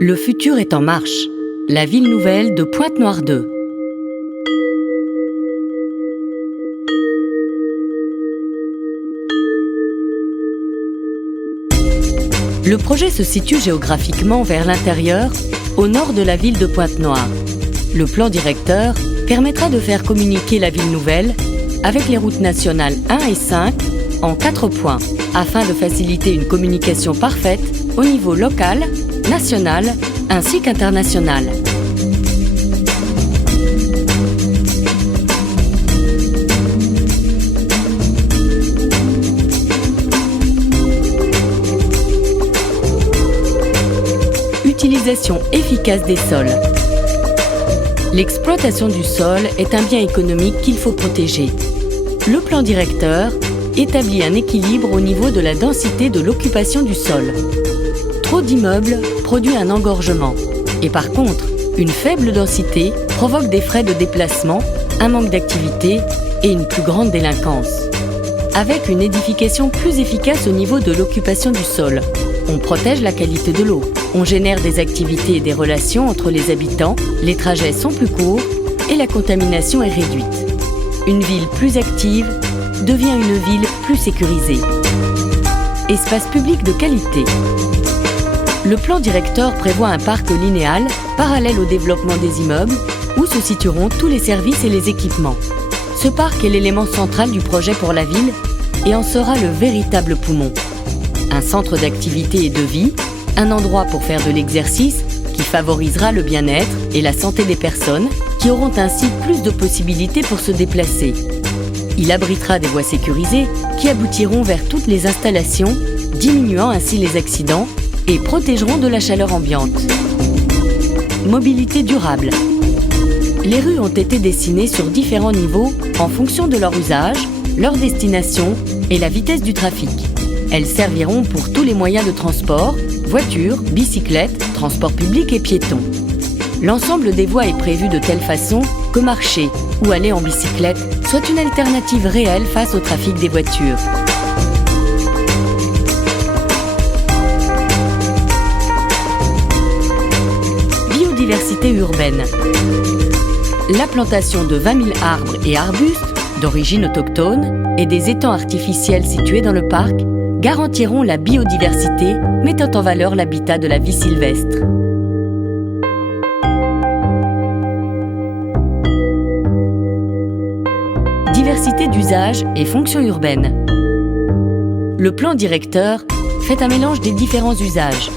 Le futur est en marche. La ville nouvelle de Pointe-Noire 2. Le projet se situe géographiquement vers l'intérieur, au nord de la ville de Pointe-Noire. Le plan directeur permettra de faire communiquer la ville nouvelle avec les routes nationales 1 et 5 en 4 points, afin de faciliter une communication parfaite au niveau local, national ainsi qu'international. Utilisation efficace des sols. L'exploitation du sol est un bien économique qu'il faut protéger. Le plan directeur établit un équilibre au niveau de la densité de l'occupation du sol. Trop d'immeubles produit un engorgement. Et par contre, une faible densité provoque des frais de déplacement, un manque d'activité et une plus grande délinquance. Avec une édification plus efficace au niveau de l'occupation du sol, on protège la qualité de l'eau. On génère des activités et des relations entre les habitants, les trajets sont plus courts et la contamination est réduite. Une ville plus active devient une ville plus sécurisée. Espace public de qualité. Le plan directeur prévoit un parc linéal parallèle au développement des immeubles où se situeront tous les services et les équipements. Ce parc est l'élément central du projet pour la ville et en sera le véritable poumon. Un centre d'activité et de vie, un endroit pour faire de l'exercice qui favorisera le bien-être et la santé des personnes qui auront ainsi plus de possibilités pour se déplacer. Il abritera des voies sécurisées qui aboutiront vers toutes les installations, diminuant ainsi les accidents et protégeront de la chaleur ambiante. Mobilité durable. Les rues ont été dessinées sur différents niveaux en fonction de leur usage, leur destination et la vitesse du trafic. Elles serviront pour tous les moyens de transport, voitures, bicyclettes, transports publics et piétons. L'ensemble des voies est prévu de telle façon que marcher ou aller en bicyclette soit une alternative réelle face au trafic des voitures. Biodiversité urbaine. La plantation de 20 000 arbres et arbustes d'origine autochtone et des étangs artificiels situés dans le parc garantiront la biodiversité, mettant en valeur l'habitat de la vie sylvestre. Diversité d'usages et fonctions urbaines. Le plan directeur fait un mélange des différents usages,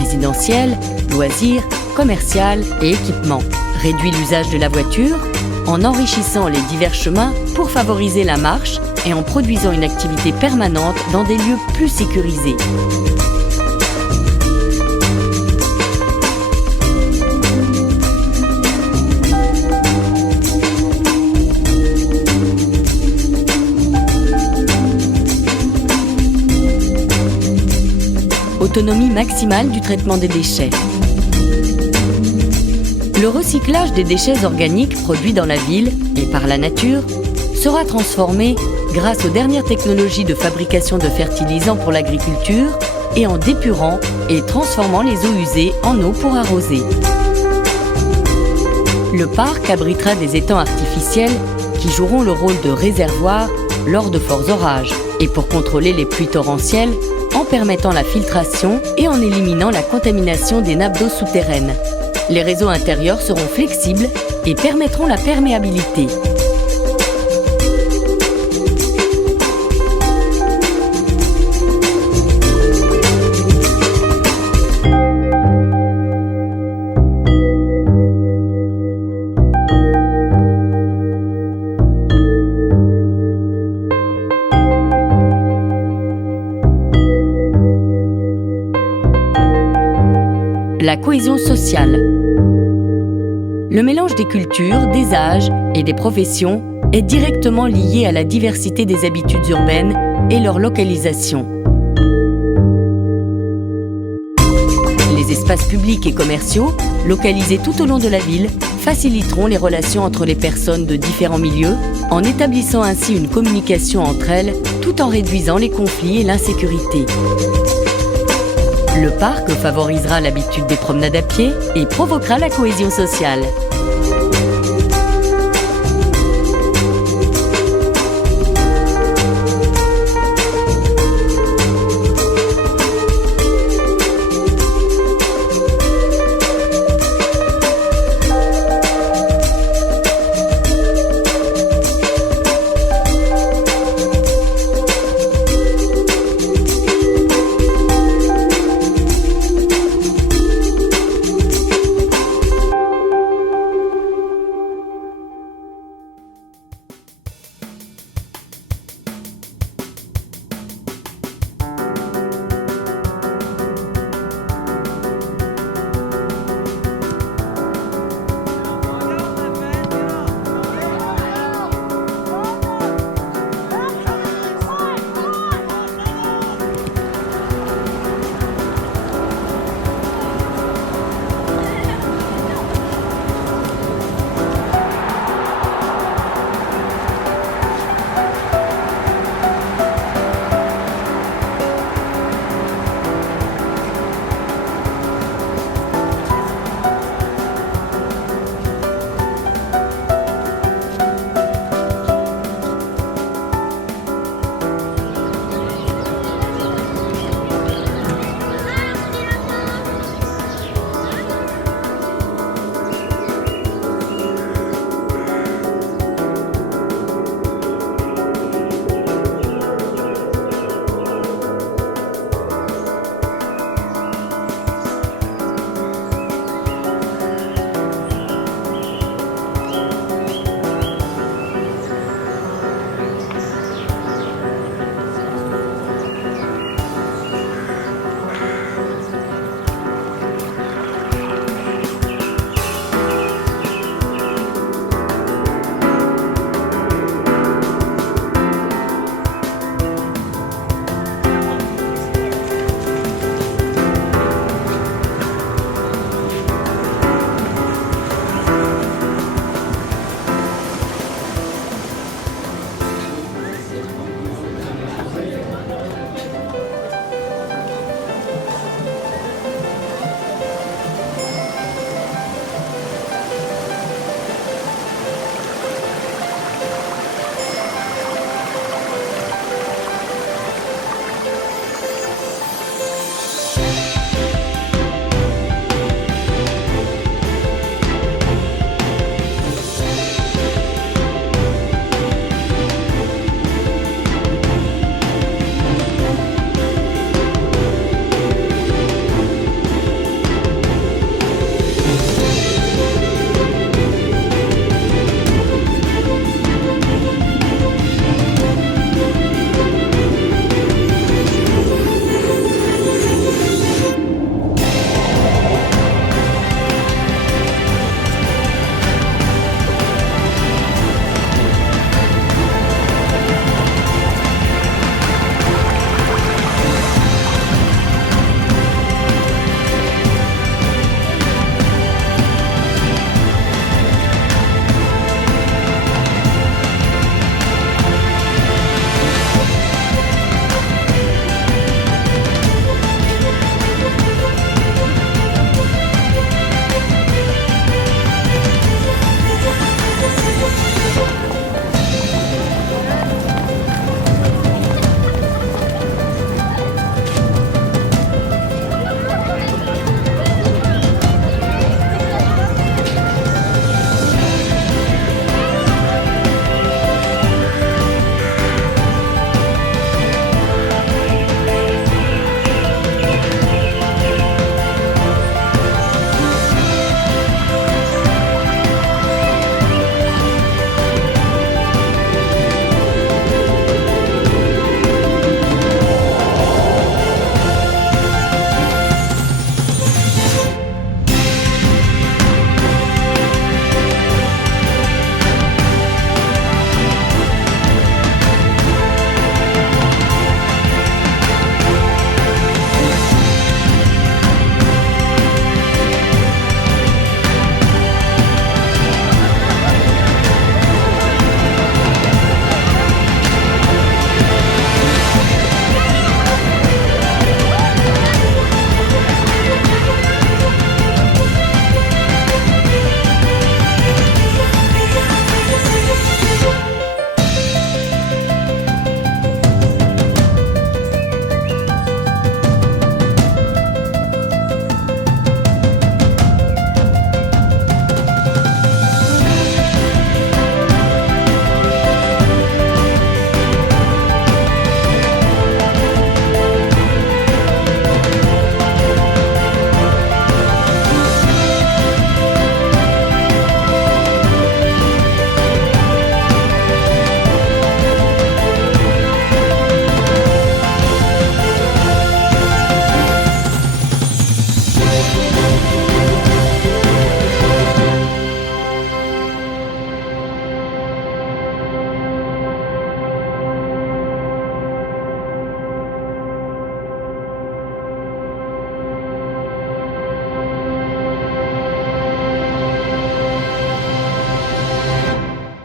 résidentiel, loisirs, commercial et équipement. Réduit l'usage de la voiture en enrichissant les divers chemins pour favoriser la marche et en produisant une activité permanente dans des lieux plus sécurisés. Autonomie maximale du traitement des déchets. Le recyclage des déchets organiques produits dans la ville et par la nature sera transformé grâce aux dernières technologies de fabrication de fertilisants pour l'agriculture et en dépurant et transformant les eaux usées en eau pour arroser. Le parc abritera des étangs artificiels qui joueront le rôle de réservoir lors de forts orages et pour contrôler les pluies torrentielles en permettant la filtration et en éliminant la contamination des nappes d'eau souterraines. Les réseaux intérieurs seront flexibles et permettront la perméabilité. La cohésion sociale. Le mélange des cultures, des âges et des professions est directement lié à la diversité des habitudes urbaines et leur localisation. Les espaces publics et commerciaux, localisés tout au long de la ville, faciliteront les relations entre les personnes de différents milieux en établissant ainsi une communication entre elles tout en réduisant les conflits et l'insécurité. Le parc favorisera l'habitude des promenades à pied et provoquera la cohésion sociale.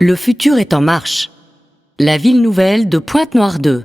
Le futur est en marche. La ville nouvelle de Pointe-Noire 2.